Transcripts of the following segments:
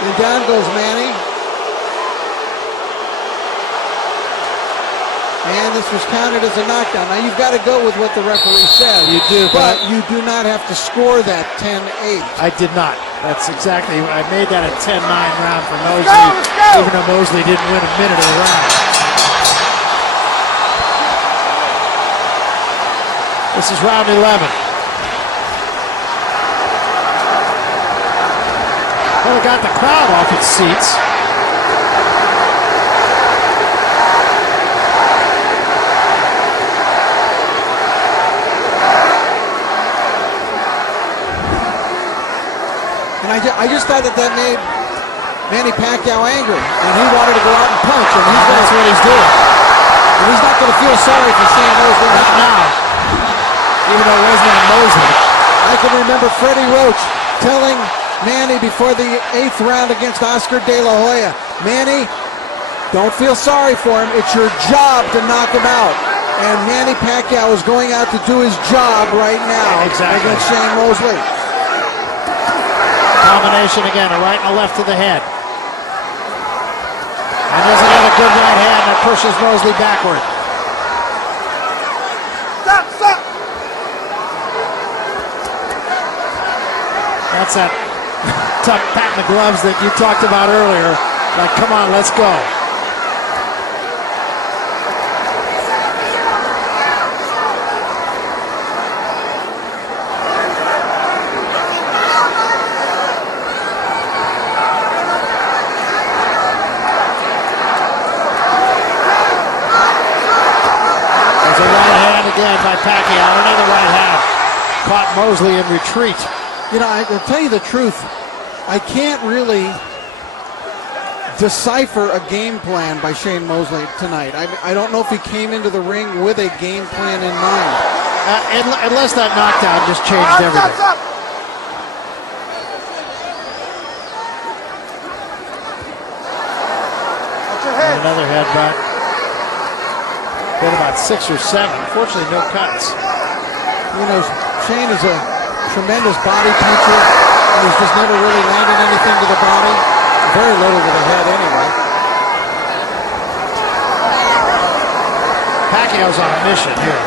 And down goes Manny. And this was counted as a knockdown. Now you've got to go with what the referee says. You do, but you do not have to score that 10-8. I did not. That's exactly. I made that a 10-9 round for Mosley, even though Mosley didn't win a minute of the round. This is round 11. Well, it got the crowd off its seats. And I just thought that made Manny Pacquiao angry, and he wanted to go out and punch, and that's what he's doing. And he's not going to feel sorry for Shane Mosley right now, even though it wasn't on Mosley. I can remember Freddie Roach telling Manny before the 8th round against Oscar De La Hoya, Manny, don't feel sorry for him. It's your job to knock him out. And Manny Pacquiao is going out to do his job right now against Shane Mosley. Combination again, a right and a left to the head. And there's another good right hand that pushes Mosley backward. Stop! That's that tough pat in the gloves that you talked about earlier. Like, come on, let's go. By Pacquiao, another right hand. Caught Mosley in retreat. You know, I'll tell you the truth. I can't really decipher a game plan by Shane Mosley tonight. I don't know if he came into the ring with a game plan in mind. Unless that knockdown just changed everything. Another headbutt. Been about 6 or 7. Unfortunately, no cuts. You know, Shane is a tremendous body puncher, and he's just never really landed anything to the body. Very little to the head, anyway. Pacquiao's on a mission here.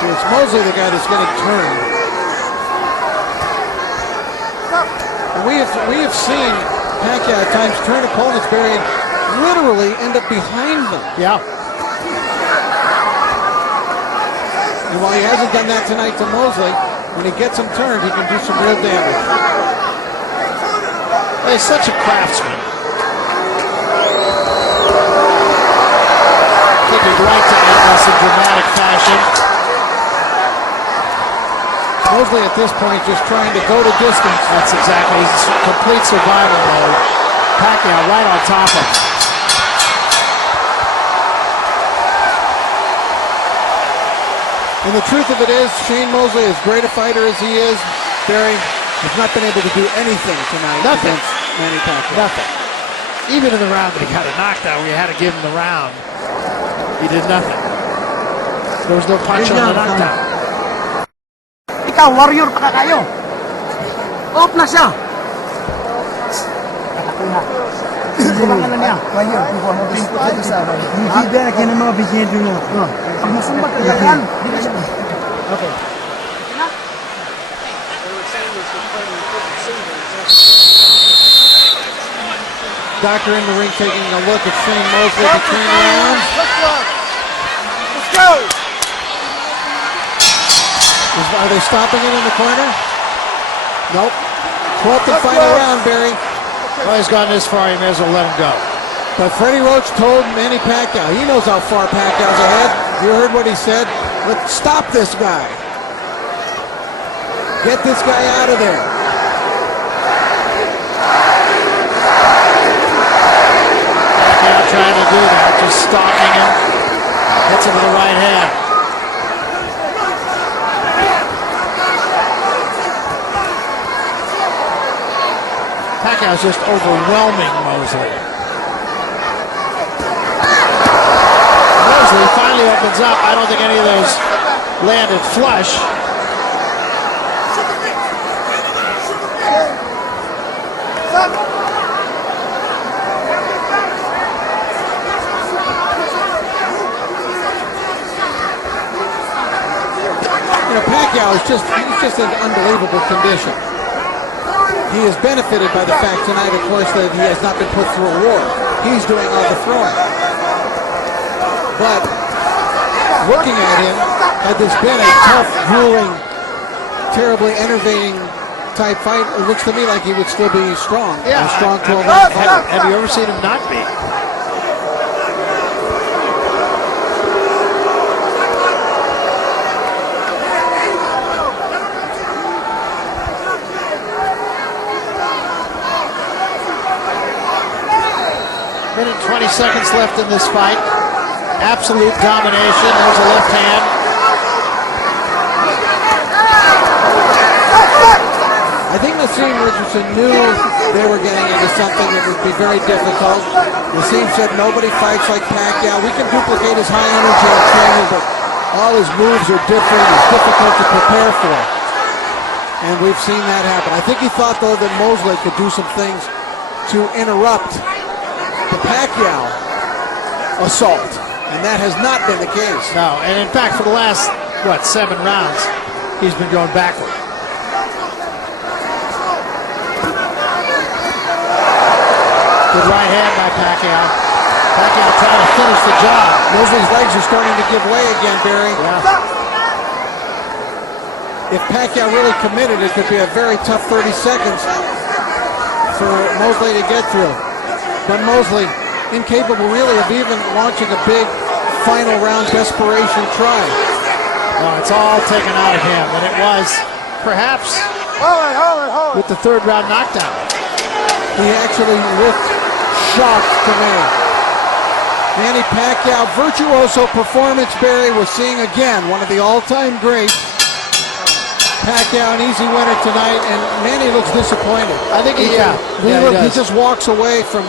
See, it's Mosley the guy that's getting turned. And we have seen Pacquiao at times turn opponents, Barry, and literally end up behind them. Yeah. And while he hasn't done that tonight to Mosley, when he gets him turned, he can do some real damage. He's such a craftsman. I think he'd like to end this in dramatic fashion. Mosley at this point just trying to go to distance. That's exactly. He's in complete survival mode. Pacquiao right on top of him. And the truth of it is, Shane Mosley, as great a fighter as he is, Barry, has not been able to do anything tonight against Manny Pacquiao. Nothing. Even in the round that he got a knockdown, we had to give him the round. He did nothing. There was no punch on the knockdown. Ikaw, warrior pa kayo. Off na siya. Kulangan na niya. Warrior, hindi na kaya naman mabigyan doon. Pag masumbat ka yan. Okay. Doctor in the ring taking a look at Shane Mosley between rounds. Let's go! Are they stopping it in the corner? Nope. 12th and final round, Barry. Well, he's gone this far, he may as well let him go. But Freddie Roach told Manny Pacquiao, he knows how far Pacquiao's ahead. You heard what he said? Let's stop this guy. Get this guy out of there. Pacquiao trying to do that, just stalking him. Hits him with the right hand. Pacquiao's just overwhelming Mosley. Mosley finally opens up. I don't think any of those landed flush. he's just in unbelievable condition. He has benefited by the fact tonight, of course, that he has not been put through a war. He's doing all the throwing. But looking at him, had this been a tough, grueling, terribly enervating type fight, it looks to me like he would still be strong. Yeah, a strong 12-round fighter. Have you ever seen him not be? Minute 20 seconds left in this fight. Absolute domination. There's a left hand. I think Nassim Richardson knew they were getting into something that would be very difficult. Nassim said nobody fights like Pacquiao. We can duplicate his high energy and training, but all his moves are different. It's difficult to prepare for. And we've seen that happen. I think he thought, though, that Mosley could do some things to interrupt the Pacquiao assault, and that has not been the case. No, and in fact, for the last, 7 rounds, he's been going backward. Good right hand by Pacquiao. Pacquiao trying to finish the job. Mosley's legs are starting to give way again, Barry. Yeah. If Pacquiao really committed, it could be a very tough 30 seconds for Mosley to get through. But Mosley, incapable really of even launching a big final round desperation try. Oh, it's all taken out of him, and it was perhaps with the 3rd round knockdown. He actually looked shocked to me. Manny Pacquiao, virtuoso performance, Barry. We're seeing again one of the all-time greats. Pacquiao, an easy winner tonight, and Manny looks disappointed. I think he just walks away from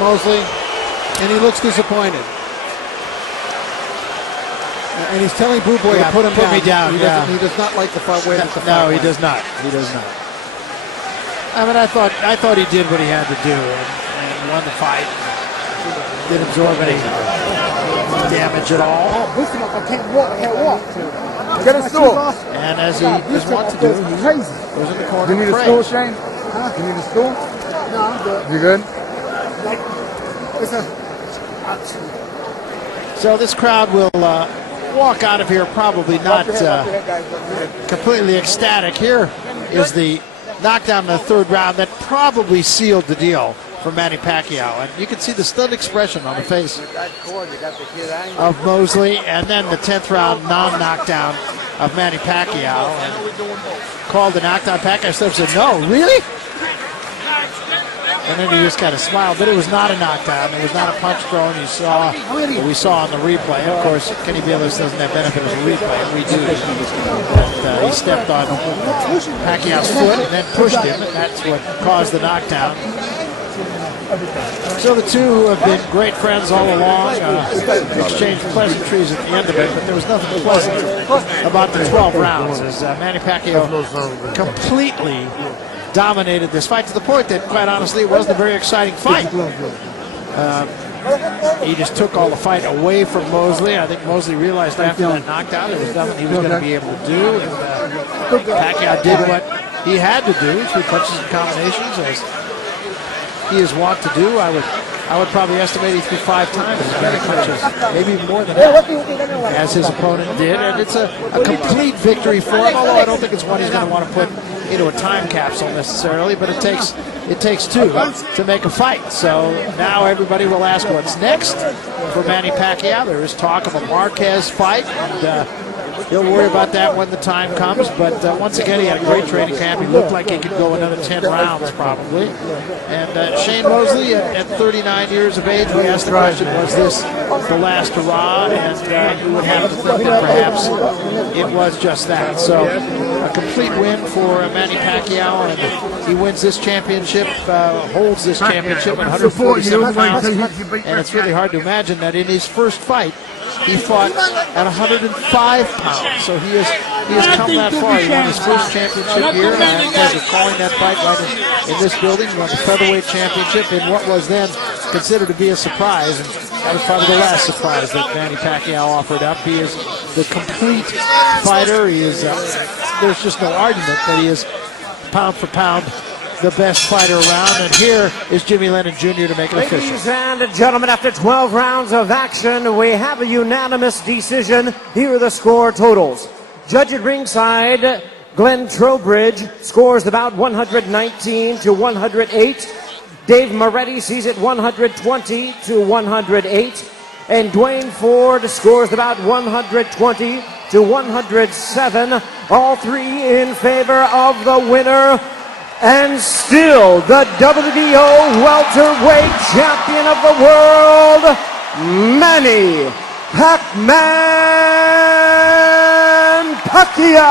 Mosley, and he looks disappointed. And he's telling Boo Boy to put him down. Me down. He does not like the way that the fight No, he went. does not. He does not. I mean, I thought he did what he had to do and won the fight. Didn't absorb any damage at all. I can't walk. Get a stool. And as he is wont to do, he goes in the corner. You need a stool, Shane? Huh? You need a stool? No, I'm good. You good? So this crowd will walk out of here probably not completely ecstatic. Here is the knockdown in the 3rd round that probably sealed the deal for Manny Pacquiao. And you can see the stunned expression on the face of Mosley. And then the 10th round non-knockdown of Manny Pacquiao. And called the knockdown. Pacquiao said, no, really? And then he just kind of smiled, but it was not a knockdown. It was not a punch thrown. You saw what we saw on the replay. Of course, Kenny Bayless doesn't have benefit of the replay. We do. And he stepped on Pacquiao's foot and then pushed him, and that's what caused the knockdown. So the two have been great friends all along. Exchanged pleasantries at the end of it, but there was nothing pleasant about the 12 rounds as Manny Pacquiao completely dominated this fight to the point that, quite honestly, it wasn't a very exciting fight. He just took all the fight away from Mosley. I think Mosley realized after that knockdown there was nothing he was going to be able to do. And Pacquiao did what he had to do through punches and combinations, as he is wont to do. I would probably estimate he threw 5 times as many punches, maybe even more than that, as his opponent did. And it's a complete victory for him, although I don't think it's one he's going to want to put into a time capsule necessarily, but it takes 2 to make a fight. So now everybody will ask what's next for Manny Pacquiao. There is talk of a Marquez fight, and he'll worry about that when the time comes. But once again, he had a great training camp. He looked like he could go another 10 rounds probably. And Shane Mosley, at 39 years of age, we asked the question, was this the last hurrah? And you would have to think that perhaps it was just that. So a complete win for Manny Pacquiao, and he wins this championship, holds this championship at 147 pounds. And it's really hard to imagine that in his first fight, he fought at 105 pounds. So he has come that far. He won his first championship here, and I have pleasure calling that fight right in this building. He won the featherweight championship in what was then considered to be a surprise. And that was probably the last surprise that Manny Pacquiao offered up. He is the complete fighter. He is. There's just no argument that he is pound for pound the best fighter around. And here is Jimmy Lennon Jr. to make it official. Ladies and gentlemen, after 12 rounds of action, we have a unanimous decision. Here are the score totals. Judge at ringside, Glenn Trowbridge, scores about 119 to 108. Dave Moretti sees it 120 to 108. And Dwayne Ford scores about 120 to 107. All three in favor of the winner. And still the WBO welterweight champion of the world, Manny Pac-Man Pacquiao.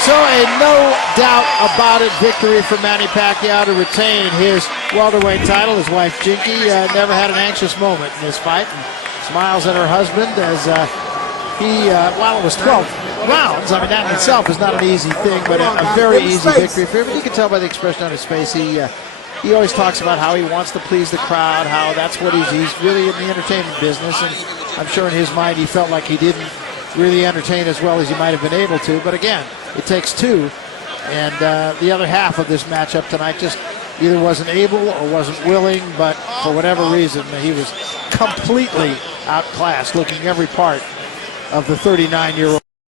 So a no doubt about it victory for Manny Pacquiao to retain his welterweight title. His wife Jinky never had an anxious moment in this fight and smiles at her husband as while it was 12 rounds, I mean that in itself is not an easy thing, but a very easy victory for him. But you can tell by the expression on his face, he always talks about how he wants to please the crowd, how that's what he's really in the entertainment business, and I'm sure in his mind he felt like he didn't really entertain as well as he might have been able to. But again, it takes two, and the other half of this matchup tonight just either wasn't able or wasn't willing, but for whatever reason, he was completely outclassed, looking every part of the 39-year-old.